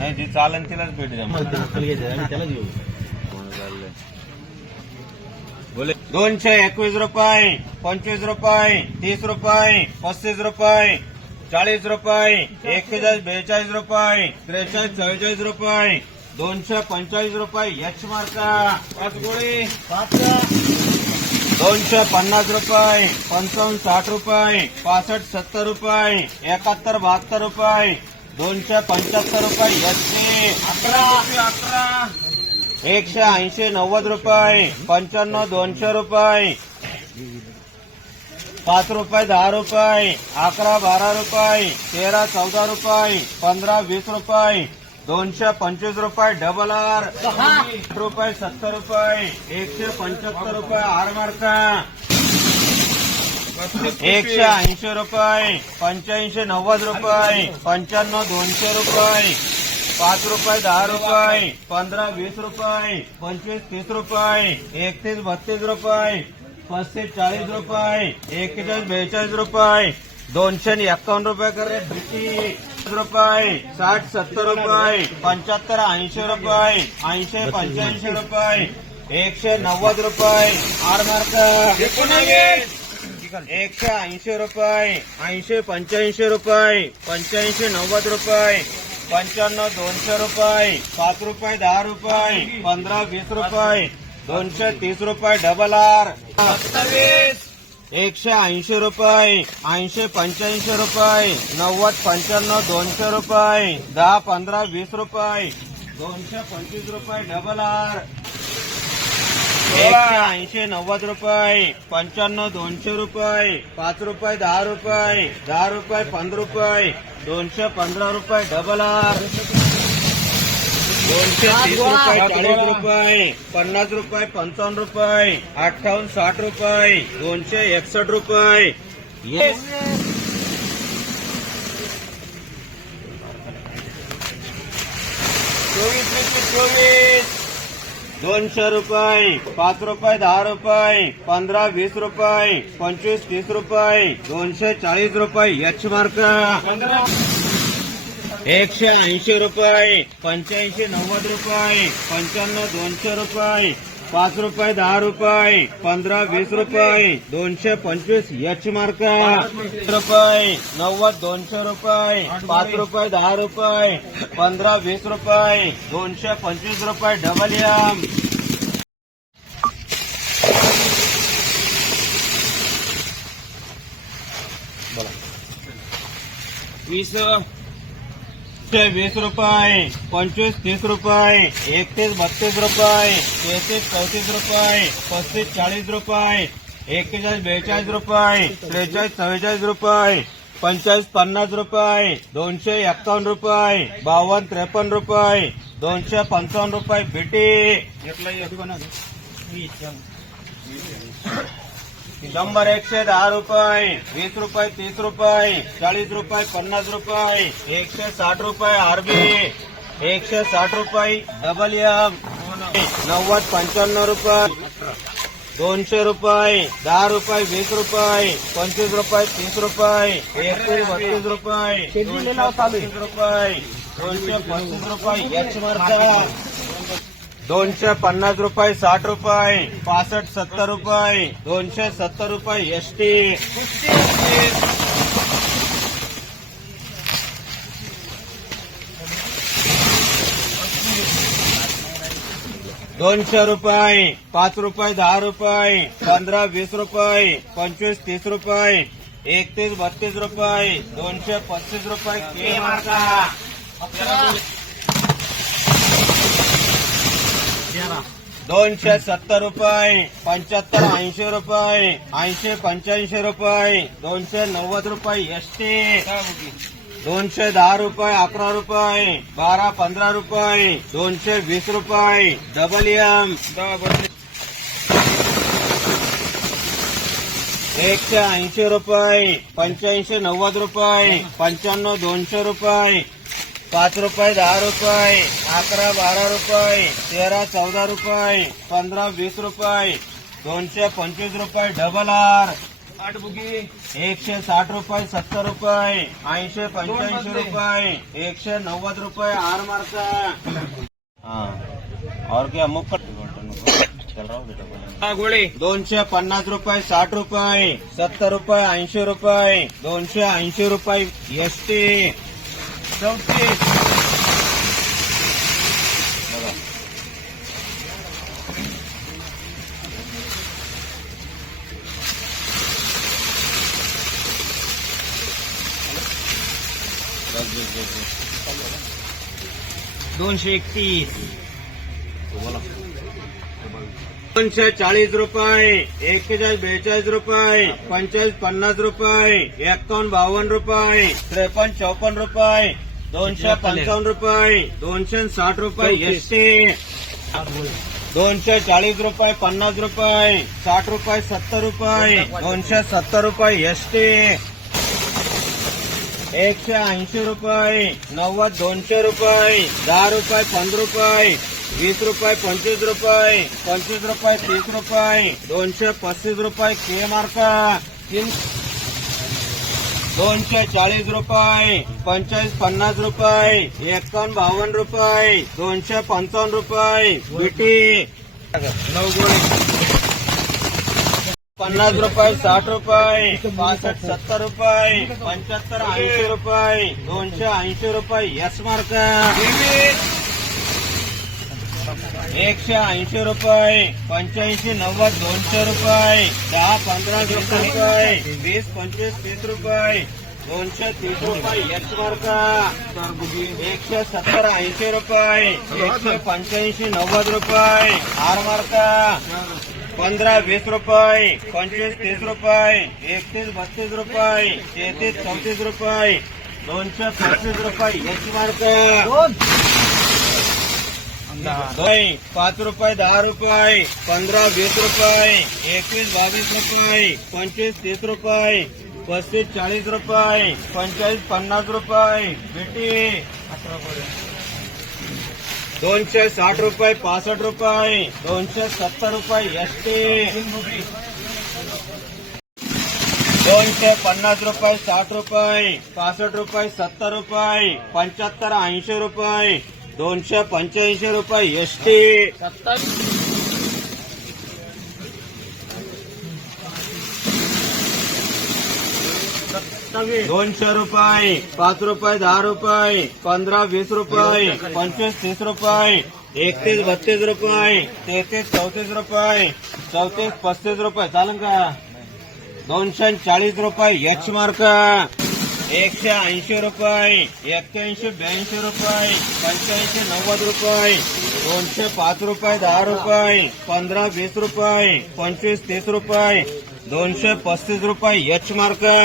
नाही जी चालन तिलाच भेट द्या. त्याला घेऊ. बोले 221 रुपये, 25 रुपये, 30 रुपये, 35 रुपये, 40 रुपये, 41, 42 रुपये, 43, 44 रुपये, 245 रुपये. एच मार्का 5 गोळी 250 रुपये, 55, 60 रुपये, 65, 70 रुपये, 71, 72 रुपये, 275 रुपये. एचपी 11, 180, 90 रुपये, 95, 200 रुपये, 5 रुपये, 10 रुपये, 11, 12 रुपये, 13, 14 रुपये, 15, 20 रुपये, 225 रुपये. डबल आर 8 रुपये, 70 रुपये, 175 रुपये. आर मार्का 180 रुपये, 85, 90 रुपये, 95, 200 रुपये, 5 रुपये, 10 रुपये, 15, 20 रुपये, 25, 30 रुपये, 31, 32 रुपये, 35, 40 रुपये, 41, 42 रुपये, 251 रुपये. करे 30 रुपये, 60, 70 रुपये, 75, 80 रुपये, 80, 85 रुपये, 190 रुपये. आर मार्क 180 रुपये, 80, 85 रुपये, 85, 90 रुपये, 95, 200 रुपये, 5 रुपये, 10 रुपये, 15, 20 रुपये, 230 रुपये. डबल आर 180 रुपये, 80, 85 रुपये, 90, 95, 200 रुपये, 10, 15, 20 रुपये, 225 रुपये. डबल आर 180, 90 रुपये, 95, 200 रुपये, 5 रुपये, 10 रुपये, 10 रुपये, 15 रुपये, 215 रुपये. डबल आर 230 रुपये, 40 रुपये, 50 रुपये, 55 रुपये, 58, 60 रुपये, 261 रुपये. 24, 200 रुपये, 5 रुपये, 10 रुपये, 15, 20 रुपये, 25, 30 रुपये, 240 रुपये. एच मार्क 180 रुपये, 85, 90 रुपये, 95, 200 रुपये, 5 रुपये, 10 रुपये, 15, 20 रुपये, 225. एच मार्क रुपये, 90, 200 रुपये, 5 रुपये, 10 रुपये, 15, 20 रुपये, 225 रुपये. डबल एम 20 रुपये, 25, 30 रुपये, 31, 32 रुपये, 33, 34 रुपये, 35, 40 रुपये, 41, 42 रुपये, 43, 44 रुपये, 45, 50 रुपये, 251 रुपये, 52, 53 रुपये, 255 रुपये. बीटी 100, 110 रुपये, 20 रुपये, 30 रुपये, 40 रुपये, 50 रुपये, 160 रुपये. आरबी 160 रुपये. डबल एम 90, 95 रुपये, 200 रुपये, 10 रुपये, 20 रुपये, 25 रुपये, 30 रुपये, 31, 32 रुपये, 230 रुपये, 235 रुपये. एच मार्का 250 रुपये, 60 रुपये, 65, 70 रुपये, 270 रुपये. एसटी 200 रुपये, 5 रुपये, 10 रुपये, 15, 20 रुपये, 25, 30 रुपये, 31, 32 रुपये, 235 रुपये. के मार्का 270 रुपये, 75, 80 रुपये, 80, 85 रुपये, 290 रुपये. एसटी 210 रुपये, 11 रुपये, 12, 15 रुपये, 220 रुपये. डबल एम 180 रुपये 85 90 रुपये 95 200 रुपये 5 रुपये 10 रुपये 11 12 रुपये 13 14 रुपये 15 20 रुपये 225 रुपये डबल आर 8 बुगी 160 रुपये 70 रुपये 80 85 रुपये 190 रुपये आर मार्का हाँ और क्या मुख चल रहा हूँ गोळी 250 रुपये 60 रुपये 70 रुपये 80 रुपये 280 रुपये एसटी 34 231 240 रुपये 41 42 रुपये 45 50 रुपये 51 52 रुपये 53 54 रुपये 255 रुपये 260 रुपये एसटी 240 रुपये 50 रुपये 60 रुपये 70 रुपये 270 रुपये एसटी 180 रुपये 90 200 रुपये 10 रुपये 15 रुपये 20 रुपये 25 रुपये 25 रुपये 30 रुपये 235 रुपये के मार्का 240 रुपये 45 50 रुपये 51 52 रुपये 255 रुपये बीटी 50 रुपये 60 रुपये 65 70 रुपये 75 80 रुपये 280 रुपये यस मार्का 180 रुपये 85 90 200 रुपये 10 15 20 रुपये 20 25 30 रुपये 230 रुपये यस मार्का 170 80 रुपये 185 90 रुपये आर मार्का 15 20 रुपये 25 30 रुपये 31 32 रुपये 33 34 रुपये 235 रुपये यस मार्का 5 रुपये 10 रुपये 15 20 रुपये 21 22 रुपये 25 30 रुपये 35 40 रुपये 45 50 रुपये बेटी 260 रुपये 65 रुपये 270 रुपये एसटी 250 रुपये 60 रुपये 65 रुपये 70 रुपये 75 80 रुपये 285 रुपये एसटी 200 रुपये 5 रुपये 10 रुपये 15 20 रुपये 25 30 रुपये 31 32 रुपये 33 34 रुपये 34 35 रुपये चालेल का 240 रुपये एच मार्का 180 रुपये 81 82 रुपये 85 90 रुपये 205 रुपये 10 रुपये 15 20 रुपये 25 30 रुपये 235 रुपये एच मार्का